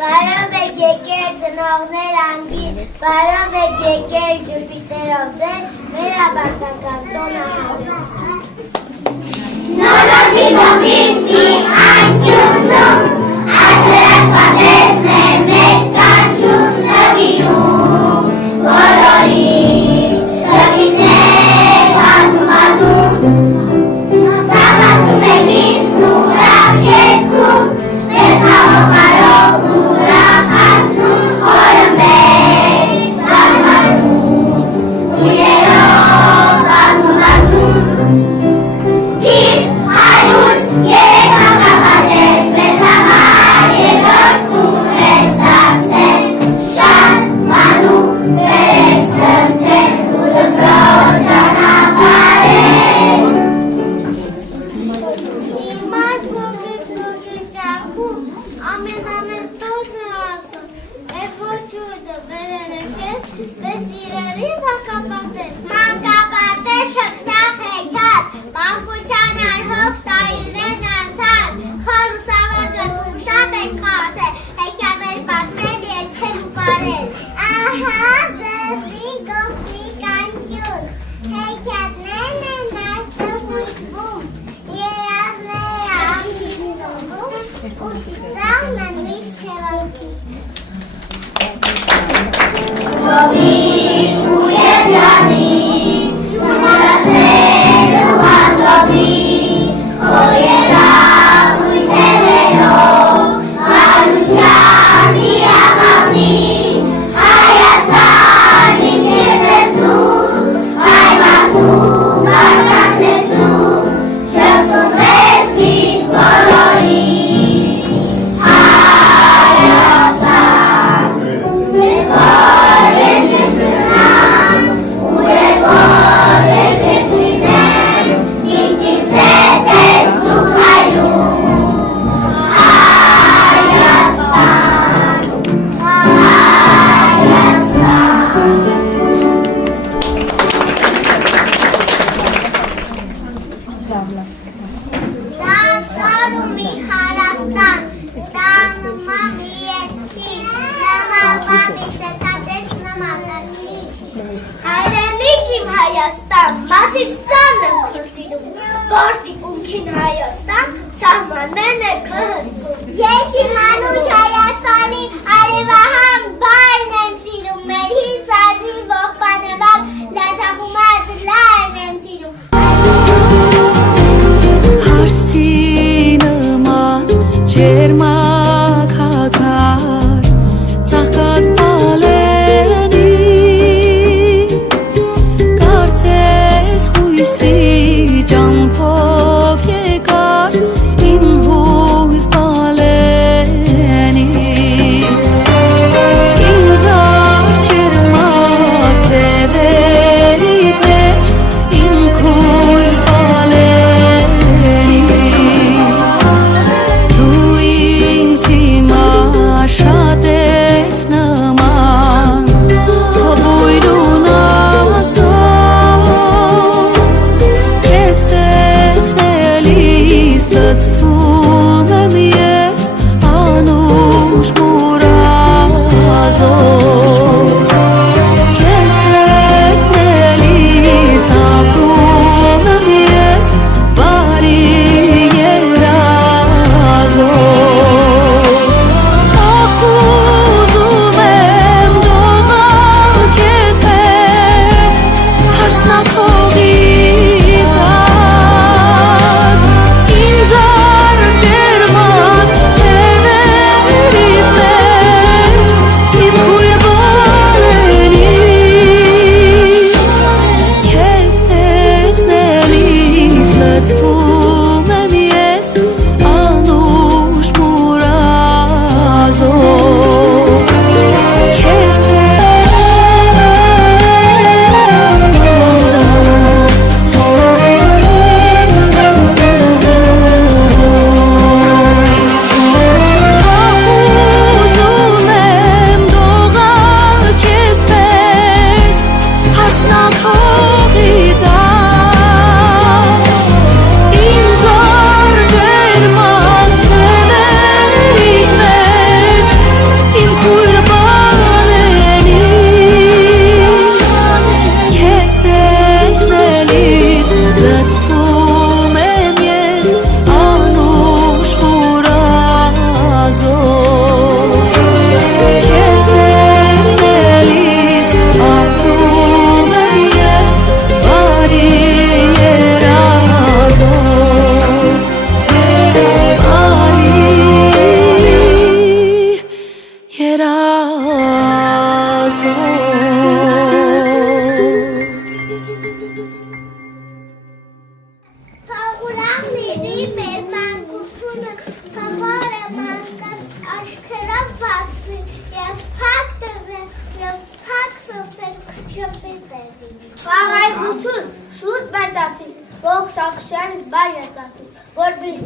Բարով եք եկել ծնողներ անգին, բարով եք եկել Ջուպիտերով ձեր, մեր ապարտական տոնը հավես։ Նորոքի մոտին մի անկյունում, ասերած պատեսն է մեզ կանչում նվիրում, բոլորից Ջուպիտեր բացում ազում, տաղացում է մին ուրախ երկում, մեզ հավոքարով ուրախ ասում օրը մեզ զարմանում, ուներով կազում ասում, թիվ հարյուր երեք հաղապատես մեզ համար երկրորդ տուն ես դարձել, շատ մանուկ վերես կրթել ու դպրոց ճանապարհել։ Ամեն տորն է ասում, և ոչուդը վերել է կես, վես իրերի վակապատես, մանկապատես շկտախ հեքած, մանկության արհոք տայրներն անցան, խոր ու սավար գրքում շատ են խացել, հեքյամեր պատմել երկել ու բարել, ահա դրվի գողվի կանջուն, հեքյատներն են այստեղ ուշվում, երազները անգինում, ու ծիծաղն է միշտ հեղացում։ Ովից ու երջանի, ու մորասել ու հազովի, խոյերավ ու թևերով, հարության մի աղավնի, Հայաստան իմ շիրտեսում, հայմակում բարձանտեսում, շրկում ես միշտ բոլորից, Հայաստան, մեզ որ վերջես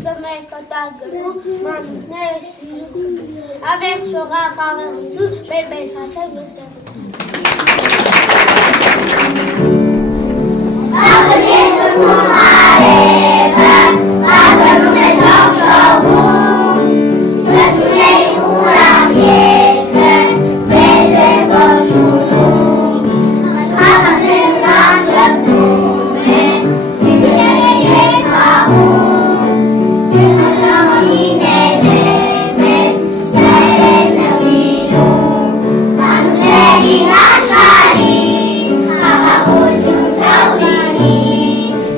Ուզում եք կտագրում, մանուկները շիրում, ավեք շողախ աղեղություն, բերբես հաչավ ետեղություն։ Աղրիեն կգում արևը, աղրում է շողշողում, կրճուների ուրամ երկը, ձեզ է ոչունում, աղրեն ուրամ ժգնում է, դիդերը ես աղում, դրհրամինեն է մեզ, սերեն նվիրում, կանուներին աշխարից, խաղաղություն թողինի,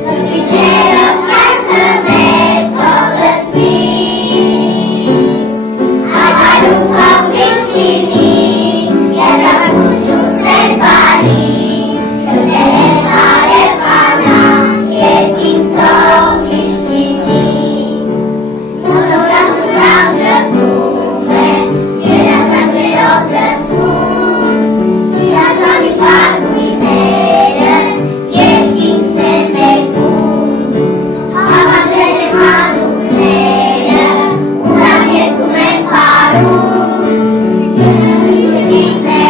Տրվիներով կյանքը մեր թողլցվի, Աշխարհում թող միշտ լինի, երջանկություն սեր բարի, Շնորհես արև անա, երկինք թող միշտ լինի, Մոլորակ ուրախ ժպտում է, երազանքներով լցվում, Սիրածանի վարդույները, երկինքն է ներվում, Հավաքել են մանուկները, ուրախ երգում են պարում, Գնահույններով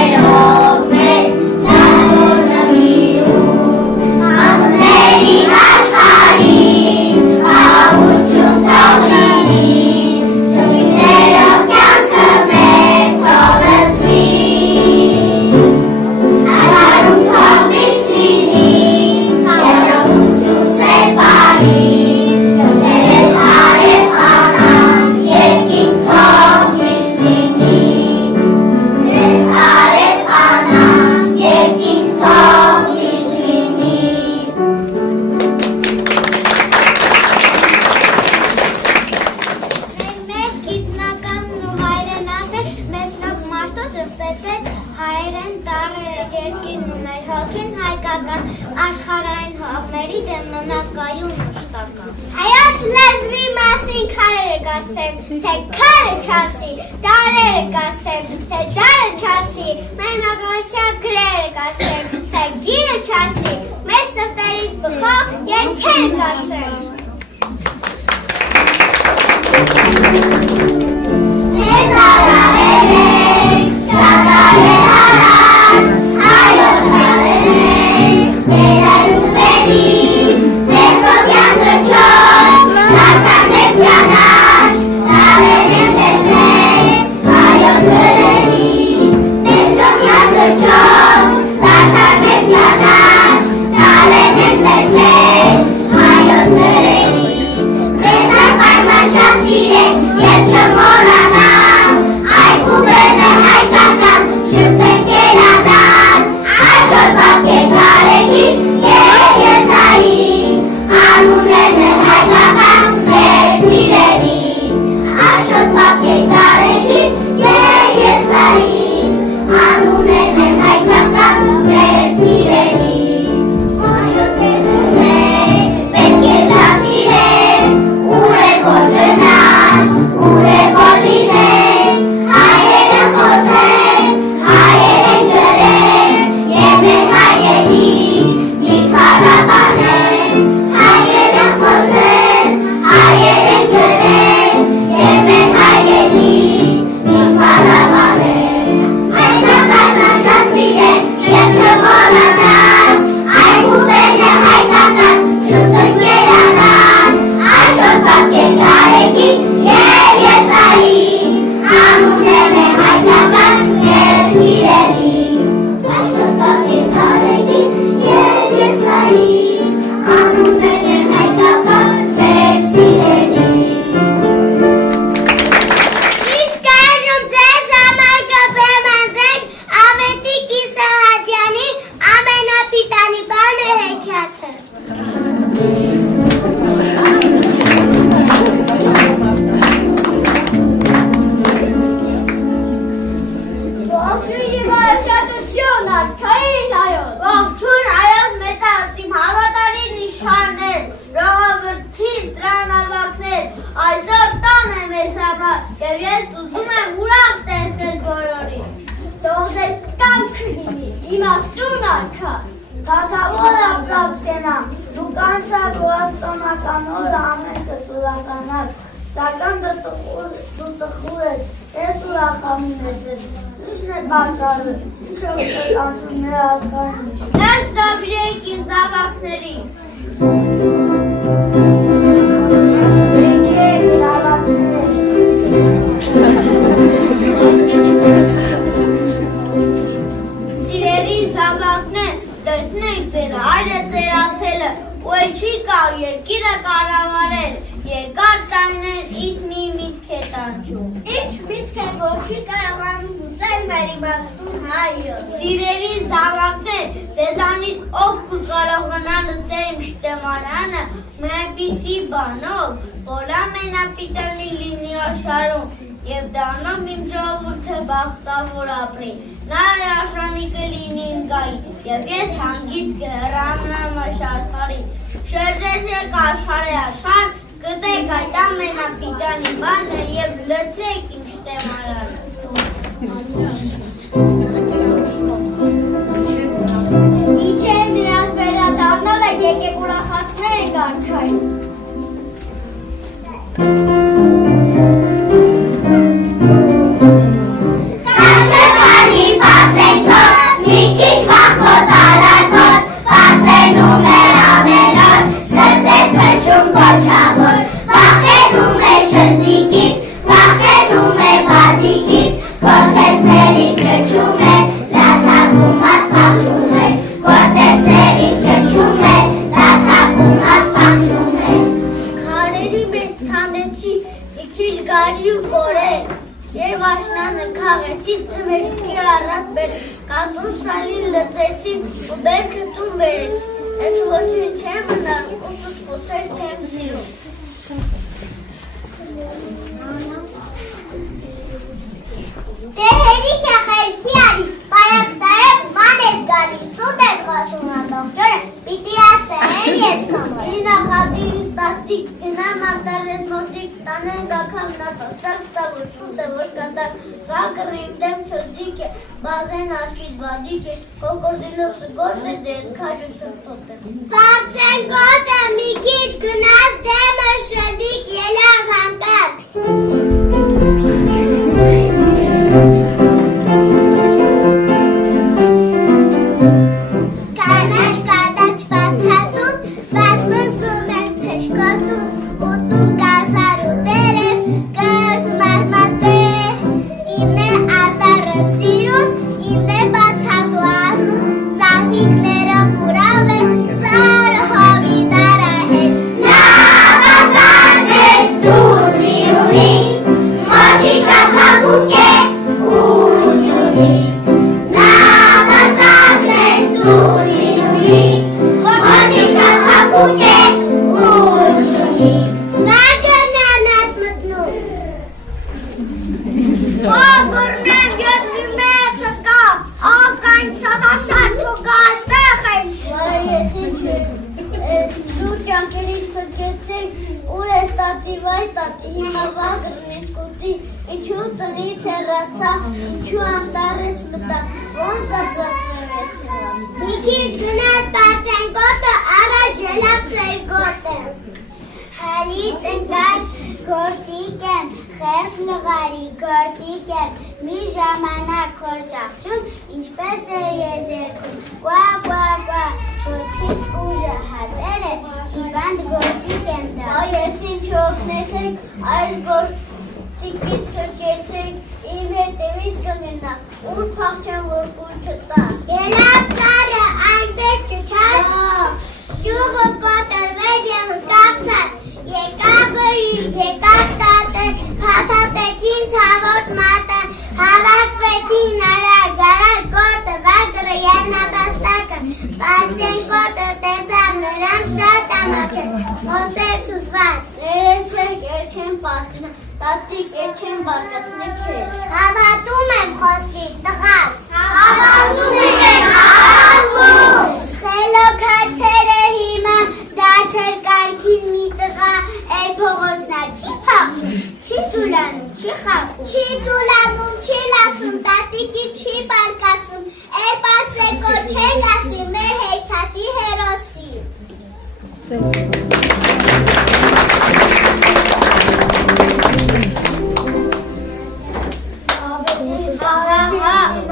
մեզ զարմոր նվիրում, Մանուկներին աշխարհին, խաղաղություն թող լինի, Շփիթներով կյանքը մեր թող լցվի, Աշխարհում թող միշտ լինի, երջանկություն սեր բարի, Շնորհես արև անա, երկինք թող միշտ լինի, Շնորհես արև անա, երկինք թող միշտ լինի։ Մեր գիտնականն ու հայրեն ասել, մեզ լավ մարդոց ըստեցել, հայերեն տարերը երկիրն ու մեր հոգին հայկական, աշխարհային հողմերի դեմ մնակայուն ուշտական։ Հայոց լեզվի մասին քարերը կասեմ, թե քարը չասի, տարերը կասեմ, թե դարը չասի, մեր մագայության գրերը կասեմ, թե գիրը չասի, մեր սրտերից բխող երգերը կասեմ։ Մեզ արարել եք, շատ արել առաջ, հայոց արել եք, մեր այրուվերի, մեզ հոգյան գրչոց, դարձան մեկ ճանաչ, տարեն են տեսեք, հայոց գրերի, մեզ հոգյան գրչոց, դարձան մեկ ճանաչ, տարեն են տեսեք, հայոց գրերի, մեզ արպայման շատ սիրեք, և չմոռանալ, այգուվեն է հայկական, շուտենք երանալ, այսօր պապկեք արեգին, և եսային, անունեն է հայկական, մեր սիրելին, այսօր պապկեք արեգին, և եսային, անունեն է հայկական, մեր սիրելին, հայոց լեզուն է, պետք է շատ սիրել, ուր է որ գնալ, ուր է որ լինել, հայերը խոսել, հայերեն գրել, և մեր հայերի միշտ պարապանել, հայերը խոսել, հայերեն գրել, և մեր հայերի միշտ պարապանել, այսօր պարման շատ սիրել, և չմոռանալ, այգուվեն է հայկական, շուտ ընկերանալ, այսօր պապկեք արեգին, և եսային, անունեն է հայկական, մեր սիրելին, այսօր պապկեք արեգին, և եսային, անունեն է հայկական, մեր սիրելին։ Իսկ այժմ ձեզ համար կպեմ ընտրենք Ավետիք Իսահակյանի ամենապիտանի բանը հեքիաթը։ Ողջույն եւ արժանություն արքային հայոց։ Ողջույն հայոց մեծած իմ հավատարի նշաններ, ժողովրդի տրամալակներ, այսօր տան է մեզ համար, եւ ես ուզում եմ ուրախ տեսնել բոլորին։ Թող ձեզ կամքը լինի, իմաստուն արքա, թագավոր ապրած կենամ, դուք կանցավ ոաստոնական օրը ամենքը սուրականար, սական դու տխուր ես, ես ուրախանում ես ես, իշն է բաճարը, իշով ես անցում մեր ալկային իշ։ Դերս ռաբիրեիք իմ զավակների։ Եկեք զավակների։ Սիրելի զավակներ, տեսնեք ձեր հայրը ծերացելը, ու էլ չի կավ երկիրը կառավարել, երկար տարիներ ինձ մի միտք է տանջում։ Ինչ միտք է, որ չի կարողանում լուծել մեր իմաստուն հայրը։ Սիրելի զավակներ, ձեզանից ով կկարողանա լուծել իմ շտեմարանը մի այնպիսի բանով, որ ամենապիտանի լինի աշխարհում և դառնամ իմ ժողովուրդը բախտավոր ապրի, նա հրաշալի կլինի իմ գայի, և ես հանգիստ կհեռանամ աշխարհի, շրջեք աշխարհի աշխարհ, գտեք այդ ամենապիտանի բանը և լցրեք իմ շտեմարանը։ Ինչ է նրանց վերադառնալը, եկեք ուրախացնենք արքային։ Եվ աշնանը քաղեցի, ծմերքի առատ բերեց, կատուն սալին լծեցին ու բերքը տուն բերեց, ես ոչին չեմ մնար, ուսուս խոսել չեմ սիրում։ Դե հերիք է խելքի արի, պարակսարև ման ես գալի, սուտ ես խաշում ամբողջորը, պիտի ասեն ես կամար։ Ինա խատին ստացիկ, գնամ ատարես մոտիկ, տանեն գաքամ նապաստակ, ստավոր շուտ է ոչ կատակ, վակրիմ դեմ չոզիկ է, բազեն արկիտ բադիկ է, կոկորդինոսը գործ է դես քաջություն թոտ է։ Պարծեն գոտ է, մի քիչ գնաց դեմը շդիկ, ելավ հանկած։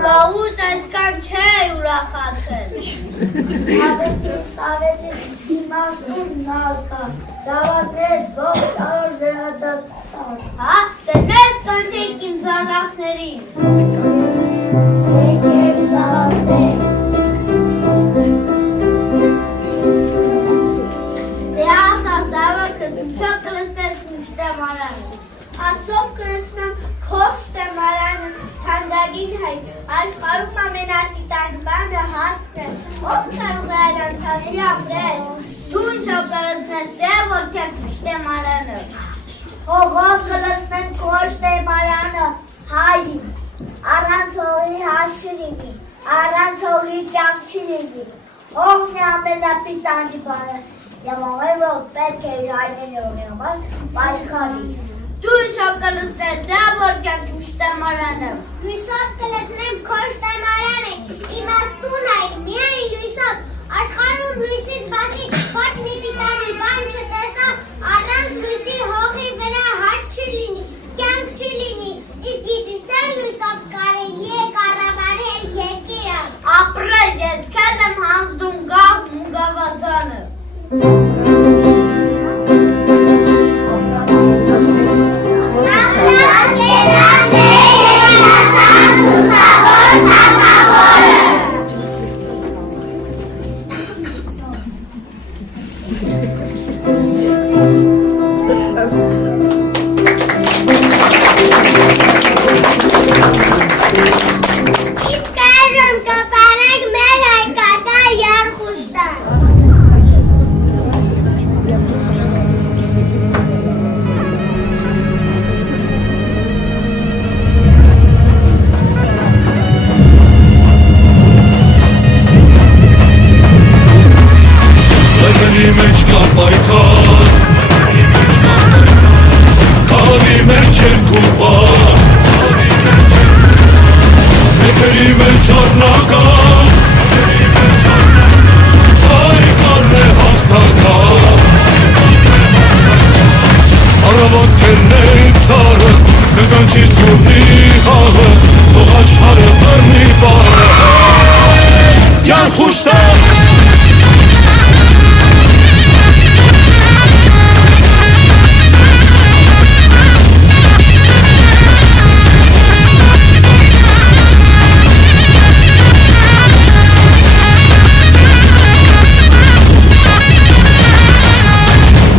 Բաղուց այսքան չէ ուրախացել։ Ավետիս իմաստուն նալկա, զավակներ ողջ արոր վերադարձան։ Հա, տնես կանչեք իմ զավակներին։ Եկեք զավակներ։ Դե աղտա զավակը դուք կլսես մշտեմարանը։ Հացով կլսնեմ քո շտեմարանը թանդագին հայ, աշխարհում ամենատիտան բանը հացն է, ով կարող է այլանցածի ապրել, դու ինչով կլսնես ձե որքեք շտեմարանը։ Ով կլսնեն քո շտեմարանը հայ, առանց հողի հաս չլինի, առանց հողի կյանք չլինի, հողն է ամենապիտանի բանը, և ամեն որ պետք է այլեն հողի համար պայքարի։ Դու ինչով կլսնես ձե որքեք շտեմարանը։ Լույսով կլսնեմ քո շտեմարանը, իմաստուն այր, միայն լույսով, աշխարհում լույսից բացի ոչ մի պիտանի բան չտեսա, առանց լույսի հողի վրա հաց չլինի, կյանք չլինի, իսկ գիտության լույսով կարելի է կառավարել երկիրը։ Ապրել ես քեզ եմ հանձնում գավ ու գավազանը։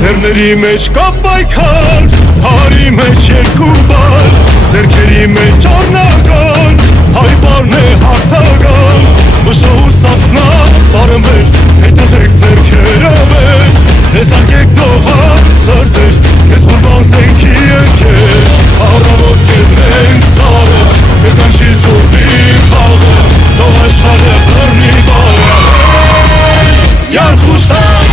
Լեռների մեջ կա պայքար, հարի մեջ երկու բար, ձեռքերի մեջ առնական, հայ բառն է հաղթական, մշո ու սասնա բարը մեր, հետևեք ձեռքերը մեր, հեսակեք դողակ սրտեր, ես խուրբան զենքի ընկեր, առավոտ կերնենք սարը, կկանչի զուրբի խաղը, նով աշխարը բռնի բարը, յան խուշտակ,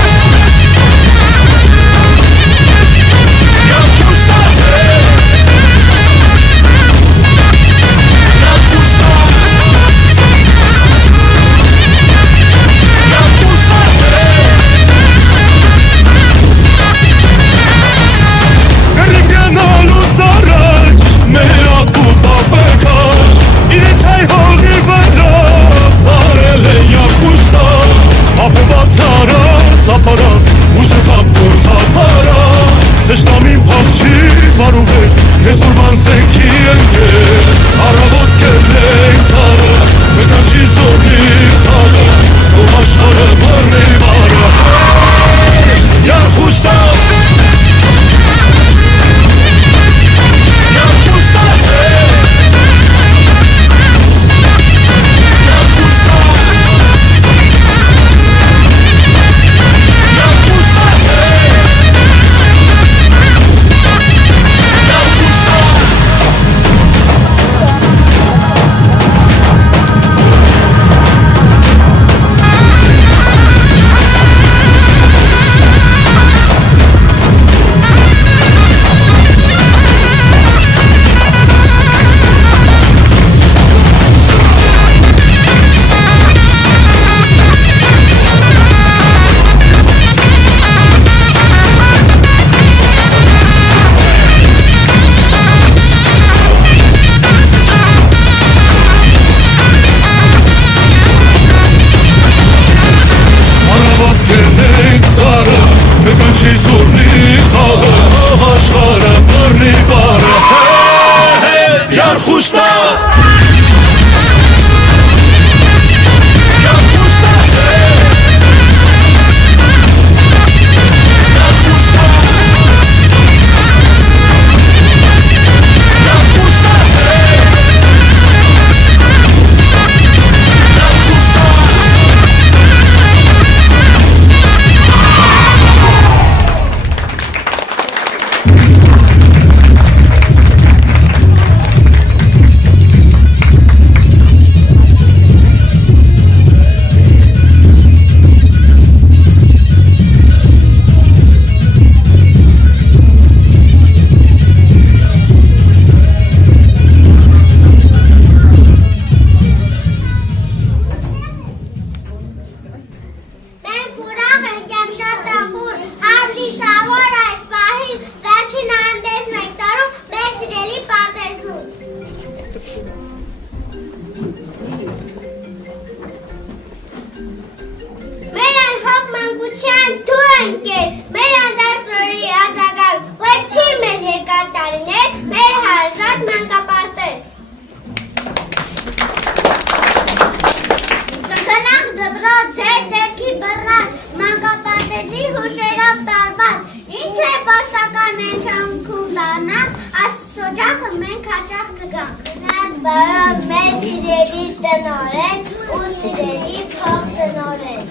Սոճախը մենք հաճախ կգանք։ Նրանք բարով մեր սիրելի տնօրեն ու սիրելի փոխտնօրեն։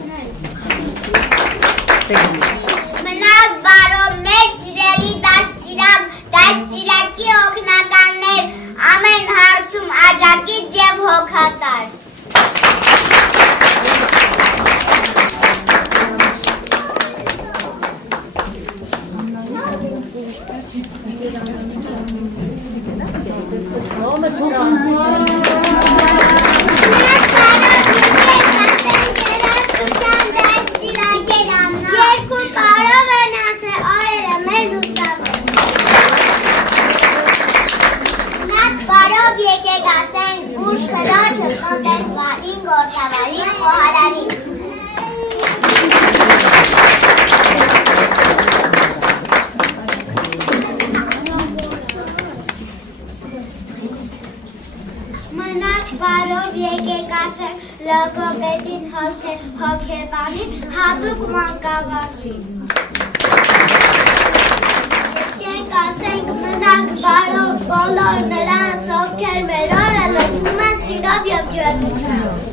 Մնաս բարով մեր սիրելի դաստիարակի օգնականներ, ամեն հարցում աջակից և հոգատար։ Երկու տարով են ասել օրերը մեր լուսավոր։ Նախ բարով եկեք ասենք ուշ քրոջը տնտեսվարին, գործավարին, խոհարարին։ Մնաք բարով եկեք ասենք լոգոպեդին, հոգեբանին, հատուկ մանկավարժին։ Եկեք ասենք մնաք բարով բոլոր նրանց, ովքեր մեր օրը լցնում են սիրով և ջերմությամբ։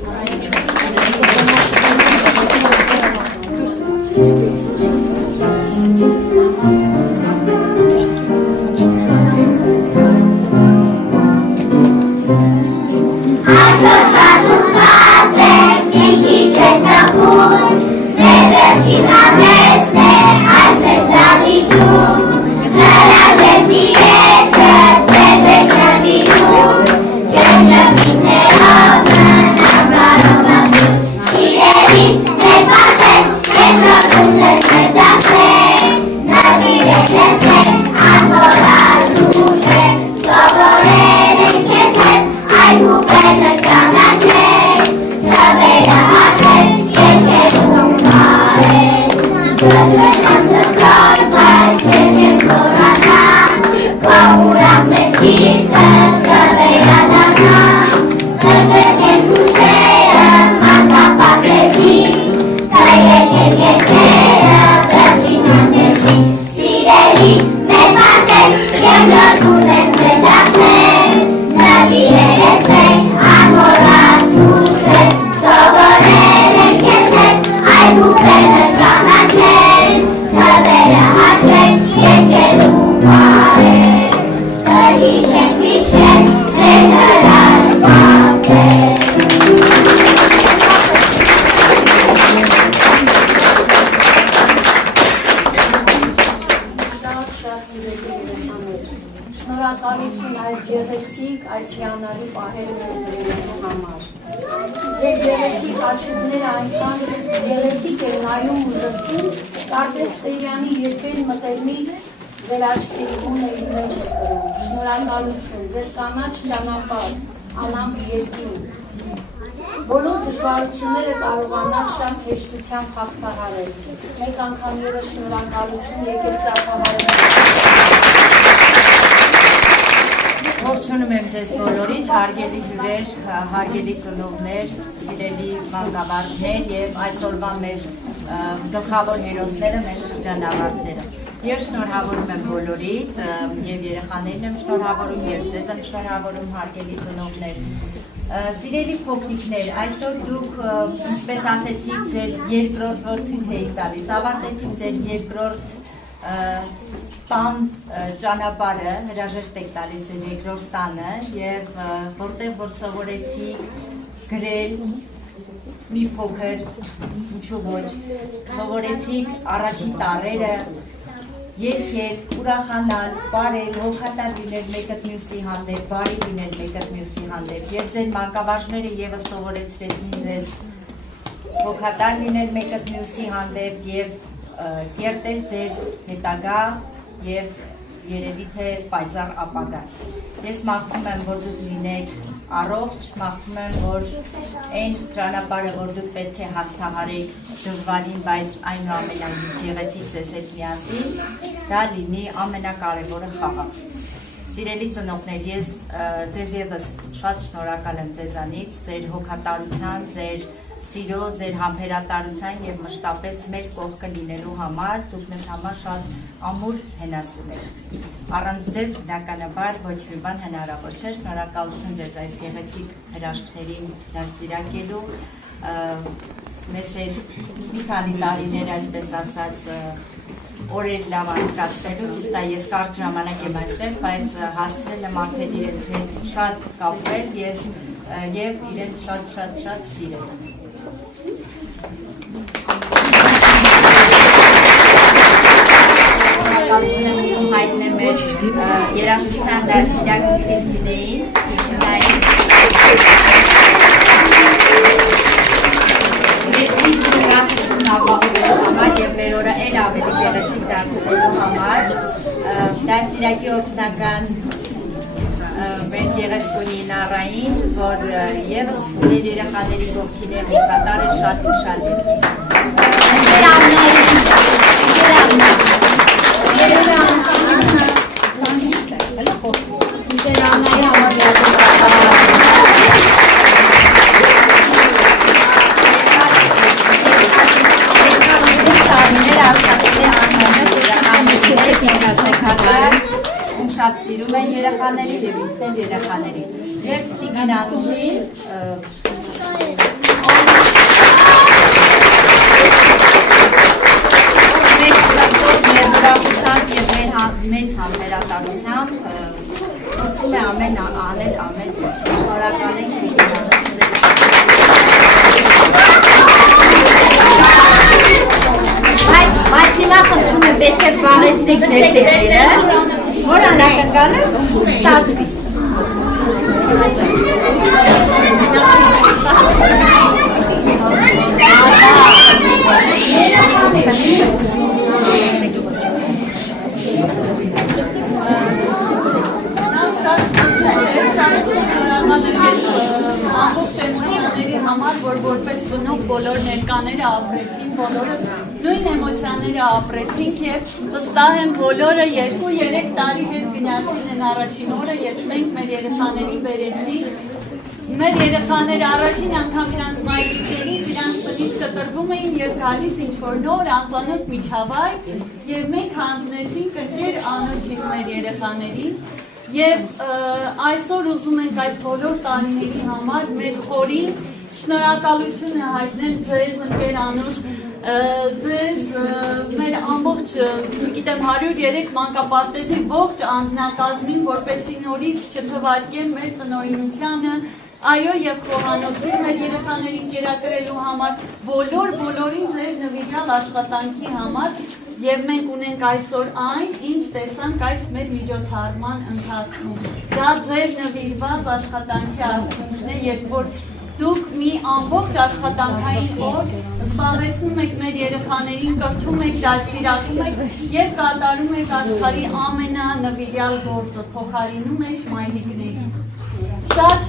Շնորհակալություն այս գեղեցիկ, այս հիանալի պահերը մեզ դրելու համար։ Ձեր գեղեցիկ հաշիվները այնքան գեղեցիկ են նայում ու ժպտում, կարծես Տերյանի երբեն մտերմիկ ձեր աչքերի ուների մեջ է կրում։ Շնորհակալություն, ձեր կանաչ ճանապարհ, անամպ երկին։ Բոլոր դժվարությունները կարողանաք շատ հեշտությամբ հաղթահարել։ Մեկ անգամ ևս շնորհակալություն, եկեք ծափահարենք։ Ողջունում եմ ձեզ բոլորին, հարգելի հյուրեր, հարգելի ծնողներ, սիրելի մանկավարժներ և այսօրվա մեր գլխավոր հերոսները, մեր շրջանավարտները։ Ես շնորհավորում եմ բոլորիդ և երեխաներին եմ շնորհավորում և ձեզ եմ շնորհավորում, հարգելի ծնողներ։ Սիրելի փոքրիկներ, այսօր դուք, ինչպես ասեցիք, ձեր երկրորդ որդից էիք տալիս, ավարտեցիք ձեր երկրորդ տան ճանապարհը, հրաժեշտ եք տալիս ձեր երկրորդ տանը և որտեղ որ սովորեցիք գրել մի փոքր, ինչու ոչ, սովորեցիք առաջին տառերը, երգել, ուրախանալ, բարել, հոգատար լինել մեկըդ մյուսի հանդեպ, բարի լինել մեկըդ մյուսի հանդեպ և ձեր մանկավարժները ևս սովորեցրեցին ձեզ հոգատար լինել մեկըդ մյուսի հանդեպ և կերտել ձեր հետագա և երևի թե պայծառ ապագա։ Ես մաղթում եմ, որ դուք լինեք առողջ, մաղթում եմ, որ այն ճանապարհը, որ դուք պետք է հաղթահարեք դժվարին, բայց այնուամենայնիվ գեղեցիկ ձեզ հետ միասին, դա լինի ամենակարևորը խաղը։ Սիրելի ծնողներ, ես ձեզ ևս շատ շնորհակալ եմ ձեզանից, ձեր հոգատարության, ձեր սիրո, ձեր համբերատարության եւ մշտապես մեր կողքը լինելու համար, դուք մեզ համար շատ ամուր հենասում եք։ Առանց ձեզ բնականաբար ոչ մի բան հնարավոր չէ։ Շնորհակալություն ձեզ այս գեղեցիկ հրաշքներին դասիրակելու, մեզ մի քանի տարիներ, այսպես ասած, օրեր լավ անցկացնելու, ճիշտ է, ես կարճ ժամանակ եմ այստեղ, բայց հասցրել եմ արդեն իրենց հետ շատ կապվել եւ իրենց շատ սիրել։ Շնորհակալություն եմ ուզում հայտնել մեր երաժշտության դասիրակ Քրիստինեին, եւ մեր օրը էլ ավելի գեղեցիկ դարձնելու համար դասիրակի օգնական մեր գեղեցկունի Նարային, որ եւս ձեր երեխաների կողքին է կատարել շատ ուշադիր։ Շատ սիրում են երեխաների և ինքն երեխաների և Տիկին Անուշի մեր սրտով, մեր ուրախությամբ և մեր մեծ համբերատարությամբ փորձում է անել ամեն շնորհակալ ենք Տիկին Անուշի բայց հիմա խնդրում եմ պետք է զբաղեցնեք ձեր տեղերը Որ անակնկալը ստացվի։ Ամբողջ էմոցիաների համար, որ որպես բնող բոլոր ներկաները ապրեցին, բոլորս նույն էմոցիաները ապրեցինք և վստահ եմ բոլորը 2-3 տարի հետ գնացին են առաջին օրը, երբ մենք մեր երեխաներին բերեցինք։ Մեր երեխաները առաջին անգամ իրանց մայրիկներից, իրանց տնից կտրվում էին և գալիս ինչ-որ նոր անծանոթ միջավայր և մենք հանձնեցինք ընկեր Անուշին մեր երեխաներին և այսօր ուզում ենք այս բոլոր տարիների համար մեր խորին շնորհակալություն է հայտնել ձեզ ընկեր Անուշ ձեզ մեր ամբողջ, գիտեմ 103 մանկապարտեզի ողջ անձնակազմին, որպեսզի նորից չթվարկեմ մեր տնօրինությանը, այո եւ խոհանոցի մեր երեխաներին կերակրելու համար, բոլորին ձեր նվիրյալ աշխատանքի համար եւ մենք ունենք այսօր այն, ինչ տեսանք այս մեր միջոցառման ընթացքում։ Դա ձեր նվիրված աշխատանքի արդյունքն է, երբ որ դուք մի ամբողջ աշխատանքային օր զբաղեցնում եք մեր երեխաներին, կրթում եք, դաստիարակում եք եւ կատարում եք աշխարհի ամենանվիրյալ գործը, փոխարինում եք մայրիկներին։ Շատ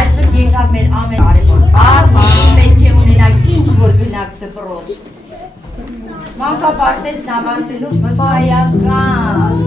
Այժմ եկավ մեր ամեն արևոտ բարմա, պետք է ունենակ ինչ-որ գնակ դպրոց։ Մանկապարտեզն ավարտելու վկայական։